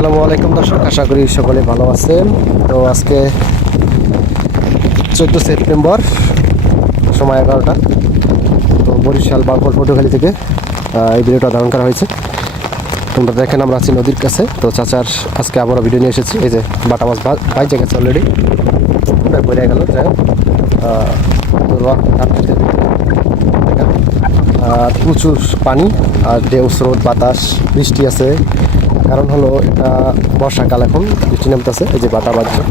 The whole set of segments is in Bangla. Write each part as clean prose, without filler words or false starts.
আসসালামু আলাইকুম দর্শক, আশা করি সকলে ভালো আছেন। তো আজকে 14 সেপ্টেম্বর, সময় 11টা। তো বরিশাল বাউফল পটুয়াখালী থেকে এই ভিডিওটা ধারণ করা হয়েছে। তোমরা দেখেন আমরা আছি নদীর কাছে। তো চাচার আজকে আবারও ভিডিও নিয়ে এসেছি। এই যে বাটা মাছ বাইজে গেছে অলরেডি, ওটা বেড়ে গেল। যাই হোক, আর প্রচুর পানি আর ঢেউ স্রোত বাতাস বৃষ্টি আছে। কারণ হলো এটা বর্ষাকাল, এখন বৃষ্টি নামতেছে। এই যে বাটা বাজছে।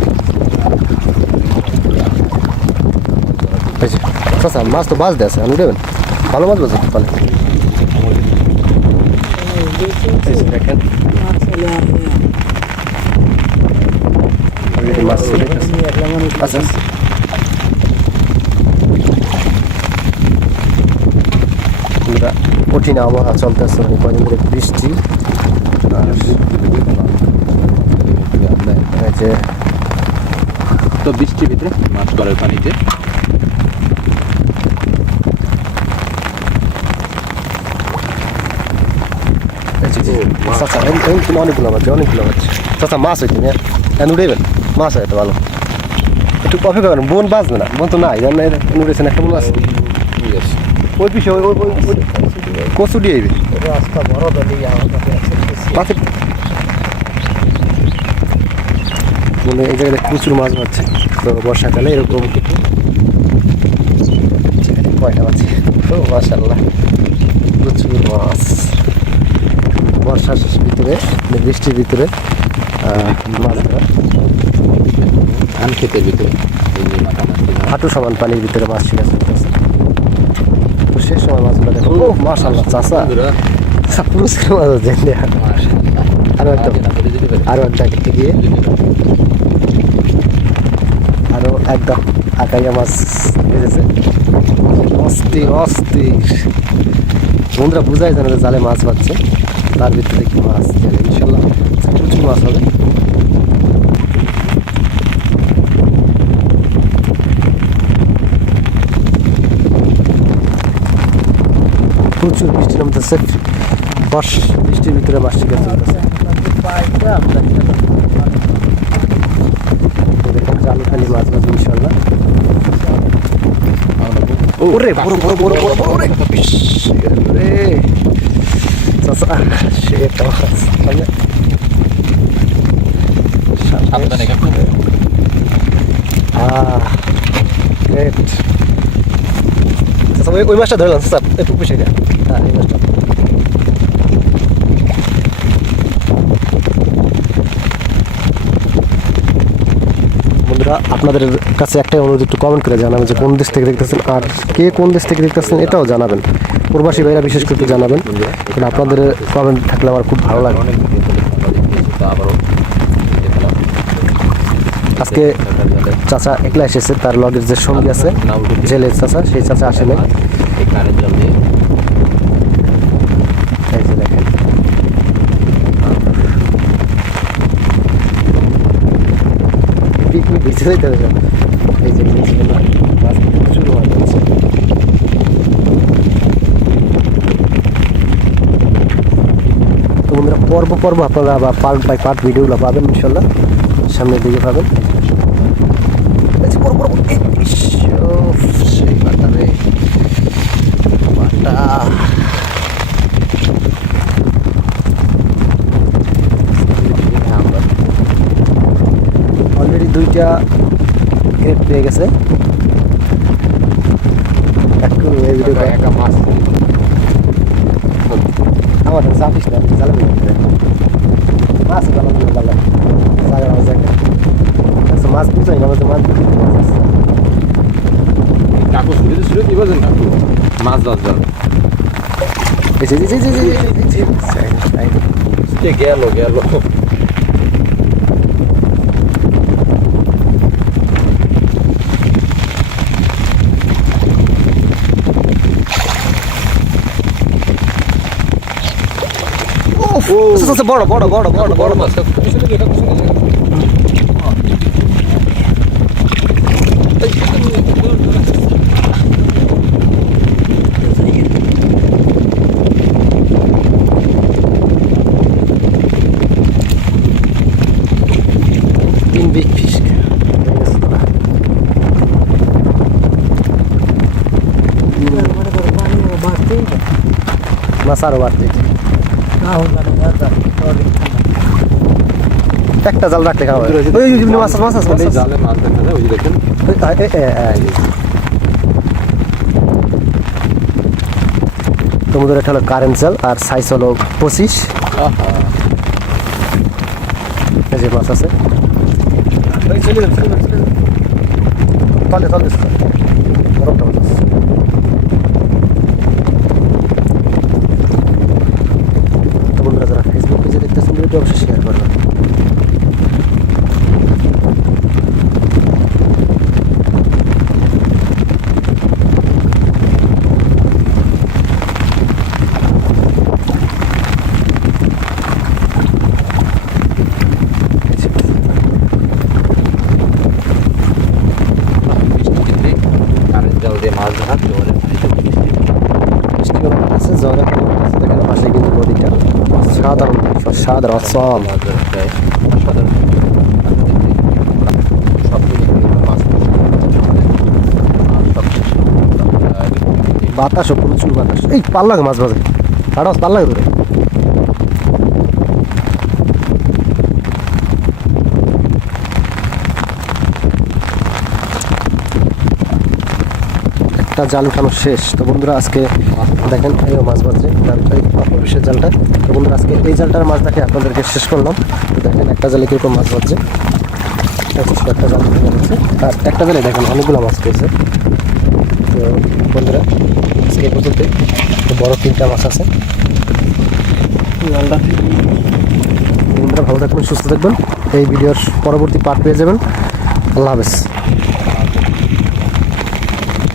আচ্ছা, মাছ তো বাজতে আছে, আপনি দেবেন ভালো মাছ বাজে পালে। দেখেন মাছ আচ্ছা, কঠিন আবহাওয়া চলতেছে, কদিন ধরে বৃষ্টি। যে তো বৃষ্টির ভিতরে মাছ গড়ের পানিতে অনেকগুলো মাছ, অনেকগুলো মাছ। চাচা মাছ হইতে উঠেবেন, মাছ হয় ভালো। একটু কফি খাবেন, বোন বাঁচবে না, বোন তো নাই উঠেছেন একটা বোন আছে ওই পিছিয়ে কচু দিয়ে মানে এই জায়গায় প্রচুর মাছ পাচ্ছে। তো বর্ষাকালে এরকম কয়টা মাছ, তো মাশাআল্লাহ প্রচুর মাছ। বর্ষার ভিতরে, বৃষ্টির ভিতরে মাছ ধরা, ধান ক্ষেতের ভিতরে হাঁটু সমান পানির ভিতরে মাছ ছিল। তো শেষ সময় মাছগুলো দেখো, ও মাশাআল্লাহ চাচা পুরস্কার মাছ হচ্ছে। আরো একটা দেখতে গিয়ে আরো একদম আকাইয়া মাছ বেঁধেছে। অস্থির অস্থির বন্ধুরা, বোঝাই জানে জালে মাছ পাচ্ছে, তার ভিতরে কি মাছ ইনশাল্লাহ প্রচুর মাছ হবে। প্রচুর বৃষ্টি নামতেছে, বৃষ্টির ভিতরে মাছ শিকার চলতেছে। দেখুন চালু খালি মাছ মাছ ইনশাল্লাহ। ওরে বড় বড় বড় বড় বড় রে রে চাচা, সে একটা মাছ সামনে। ওই মাছটা ধরলাম স্যার, একটু পুষে গেল। হ্যাঁ, এই মাছটা বন্ধুরা, আপনাদের কাছে একটাই অনুরোধ, একটু কমেন্ট করে জানাবেন যে কোন দেশ থেকে দেখতেছেন, আর কে কোন দেশ থেকে দেখতেছেন এটাও জানাবেন। প্রবাসী ভাইরা বিশেষ করে জানাবেন, কারণ আপনাদের কমেন্ট থাকলে আমার খুব ভালো লাগে। আজকে চাচা একলা এসেছে, তার লগের যে সঙ্গী আছে জেলের চাচা, সেই চাচা আসে নাই। পিকনিক ঘুরতে যেতে হবে। এই যে প্রচুর মাছ আছে। তো বন্ধুরা, পর্ব পর্ব আপনারা বা পার্ট বাই পার্ট ভিডিওগুলো পাবেন ইনশাল্লাহ, সামনের দিকে পাবেন। সেই বাটা রে বাটা, অলরেডি 2টা গ্রেড পেয়ে গেছে। একটু এই ভিডিও একা মাছ আমাদের চাপিস না, জ্বালাবি মাছ জ্বালাবি আচ্ছা, মাছ বুঝাই না আমাদের মাছ কাকু শুরু কি বলছেন কাকু মাছ ধর গেল গেল। বড় বড় বড় বড় বড় মাছ। মাছ আরও বাড়তে একটা জাল রাখলে খাওয়া হয়। ওই মাছ আছে, মাছ আছে, মাছ এই আছে। জালে মাছ দেখা যায়, ওই যে দেখেন তোমাদের এটা হলো কারেন্ট জাল আর সাইজ হলো 25। এই যে মাছ আছে, তলে তলে বরফটা মাছ আছে। তো বন্ধুরা যারা ফেসবুক পেজে দেখতেছেন ভিডিওটি অবশ্যই শেয়ার করবেন। বৃষ্টি কিন্তু কারেন্ট জাল দিয়ে মাছ ধরা জোরে পানিতে বৃষ্টি মিষ্টি গরম আছে, জ্বরে দেখেন পাশে কিন্তু নদীটা সাধারণ সাধারণ অসম। মাছ ধরা যায় সাধারণ সব মাছ বাতাসও প্রচুর বাতাস। এই পাল্লাগে মাছ বাজে, কাটা মাছ পাল্লাগে ধরে। একটা জাল উঠানো শেষ। তো বন্ধুরা আজকে দেখেন এই মাছ বাজছে বিশেষ জালটা। তো বন্ধুরা আজকে এই জালটার মাছ দেখে আপনাদেরকে শেষ করলাম। তো দেখেন একটা জালে কীরকম মাছ বাজছে, একটা জাল উঠে গেছে আর একটা জালে দেখেন অনেকগুলো মাছ পেয়েছে। তো বন্ধুরা আজকে এই পর্যন্তই। তো বড় 3টা মাছ আছে। বন্ধুরা ভালো থাকবেন, সুস্থ থাকবেন। এই ভিডিওর পরবর্তী পার্ট পেয়ে যাবেন। আল্লাহ হাফেজ।